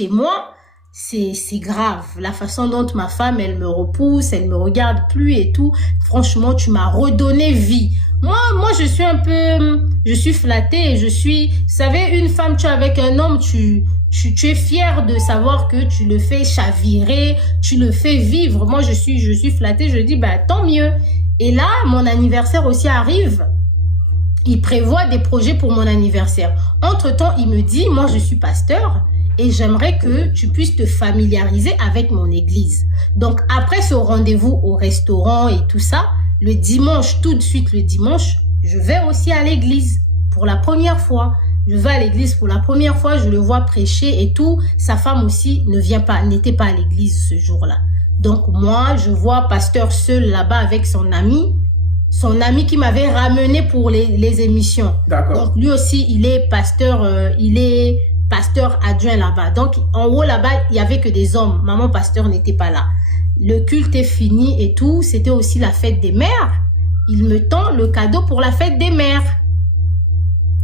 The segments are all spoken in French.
chez moi, c'est grave. La façon dont ma femme, elle me repousse, elle me regarde plus et tout. Franchement, tu m'as redonné vie. Moi, je suis flattée et vous savez, une femme, tu es avec un homme, tu es fière de savoir que tu le fais chavirer, tu le fais vivre. Moi, je suis flattée, je dis, bah, tant mieux. Et là, mon anniversaire aussi arrive. Il prévoit des projets pour mon anniversaire. Entre-temps, il me dit, moi, je suis pasteur et j'aimerais que tu puisses te familiariser avec mon église. Donc, après ce rendez-vous au restaurant et tout ça, le dimanche, tout de suite le dimanche, je vais aussi à l'église pour la première fois. Je vais à l'église pour la première fois, je le vois prêcher et tout. Sa femme aussi n'était pas à l'église ce jour-là. Donc moi, je vois pasteur seul là-bas avec son ami qui m'avait ramené pour les émissions. D'accord. Donc lui aussi, il est pasteur adjoint là-bas. Donc en haut là-bas, il y avait que des hommes. Maman pasteur n'était pas là. Le culte est fini et tout. C'était aussi la fête des mères. Il me tend le cadeau pour la fête des mères.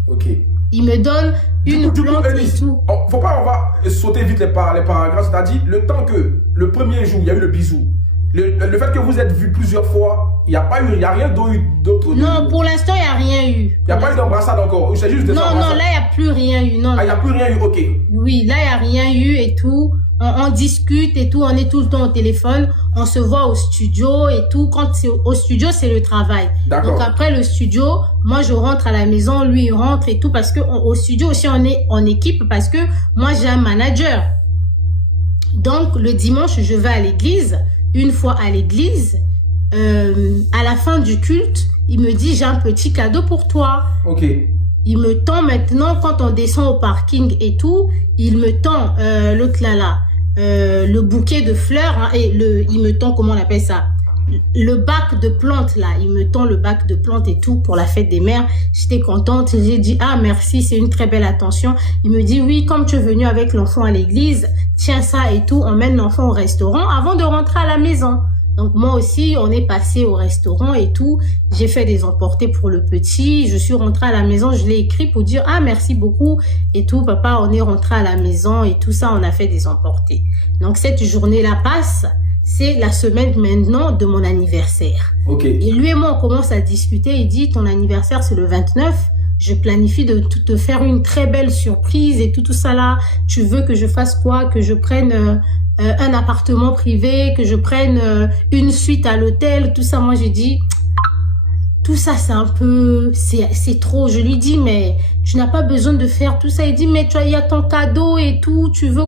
Ok. Il me donne une plante et tout. On va sauter vite les paragraphes. C'est-à-dire, le temps que le premier jour, il y a eu le bisou. Le fait que vous êtes vus plusieurs fois, il n'y a rien d'autre. Non, pour l'instant, il n'y a rien eu. Il n'y a pas eu d'embrassade encore. C'est juste des non, là, il n'y a plus rien eu. Non, il n'y a plus rien eu, ok. Oui, là, il n'y a rien eu et tout. On discute et tout. On est tout le temps au téléphone. On se voit au studio et tout. Quand c'est au studio, c'est le travail. Donc après le studio, moi, je rentre à la maison. Lui, il rentre et tout. Parce que au studio aussi, on est en équipe. Parce que moi, j'ai un manager. Donc, le dimanche, je vais à l'église. Une fois à l'église, à la fin du culte, il me dit, j'ai un petit cadeau pour toi. Ok. Il me tend maintenant, quand on descend au parking et tout, il me tend le bouquet de fleurs, hein, et il me tend, comment on appelle ça, le bac de plantes là, il me tend le bac de plantes et tout pour la fête des mères. J'étais contente, j'ai dit, ah merci, c'est une très belle attention. Il me dit, oui, comme tu es venu avec l'enfant à l'église, tiens ça et tout, emmène l'enfant au restaurant avant de rentrer à la maison. Donc moi aussi, on est passé au restaurant et tout. J'ai fait des emportés pour le petit. Je suis rentrée à la maison, je l'ai écrit pour dire, ah merci beaucoup et tout. Papa, on est rentré à la maison et tout ça, on a fait des emportés. Donc cette journée-là passe. C'est la semaine maintenant de mon anniversaire. Ok. Et lui et moi, on commence à discuter. Il dit, ton anniversaire, c'est le 29. Je planifie de te faire une très belle surprise et tout ça là. Tu veux que je fasse quoi? Que je prenne un appartement privé, que je prenne une suite à l'hôtel, tout ça. Moi, j'ai dit, tout ça, c'est un peu, c'est trop. Je lui dis, mais tu n'as pas besoin de faire tout ça. Il dit, mais tu vois, il y a ton cadeau et tout. Tu veux